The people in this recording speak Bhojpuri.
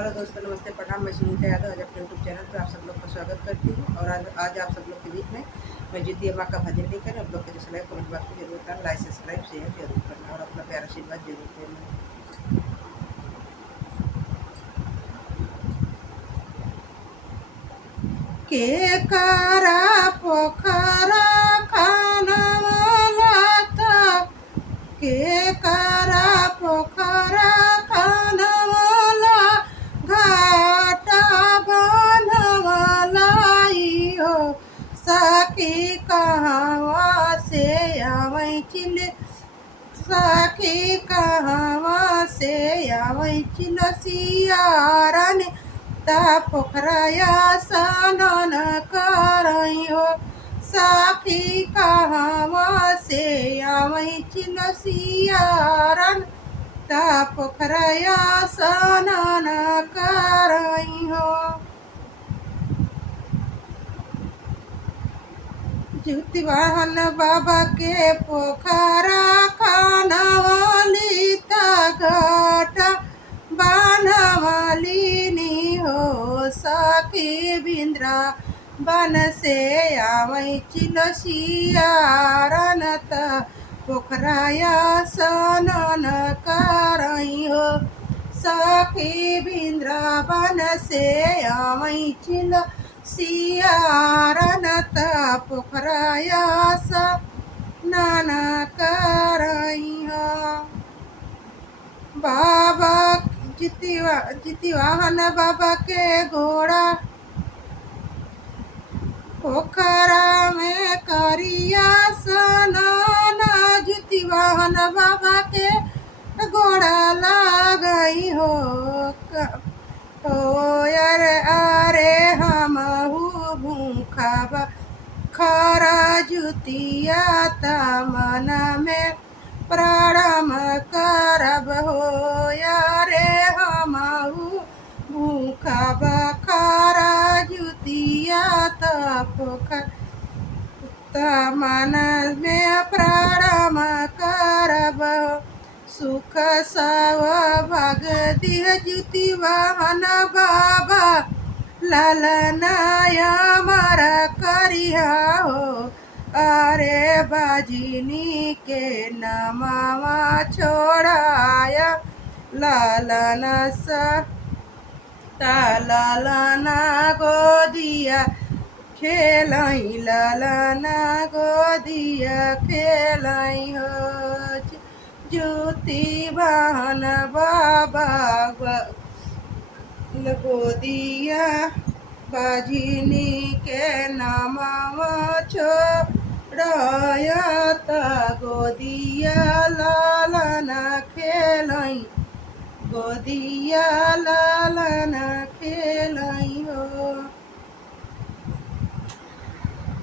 हेलो दोस्तों, नमस्ते, प्रणाम। मैं सुनीता यादव आज अपने यूट्यूब चैनल पर आप सब लोग का स्वागत करती हूँ। और आज आप सब लोग के बीच में मैं ज्योति माँ का भजन लेकर आप लोग को जैसा लगे कमेंट बॉक्स में जरूर करना, लाइक सब्सक्राइब शेयर जरूर करना और अपना प्यारा आशीर्वाद जरूर देना। के करा पोखरा खानवाला था, के करा पोखरा खानवाला घाटा बनवाला हो सखी कहवा से आवै चिले, सखी कहवा से आवै चिलसियारन ता पोखराया स्नान करई हो सखी कहवा से आवै चिलसियारन ता पोखराया स्नान करई हो। ज्योति वाहन बाबा के पोखरा खानवाली घाटा बनवाली नी हो सखी बिंद्रा बन से आवै चिलसियारन ता पोखराया स्नान करई हो सखी बिंद्रावन से आवै चिलसियारन ता पोखराया स्नान करई हो। बाबा जितिवाहन बाबा के घोड़ा पोखरा में करिया स्नान, जितिवाहन बाबा के घोड़ा लागई हो अरे अरे हम भूखा खरा जुतिया तमन में प्रणाम करब हो रे हम भूखा खरा जुतिया तमन में प्रणाम करब सुख सव भग दिह ज्योतिवाहन बाबा ललनाया मर करिया हो अरे बाजिनी के नमावा छोड़ाया लालन ललना गोदिया खेलई ललना गोदिया खेलई हो ज्योति वाहन बाबा गोदिया बाजिनी के नमावा छोड़ाया ता गोदिया लालन खेलई गोदिया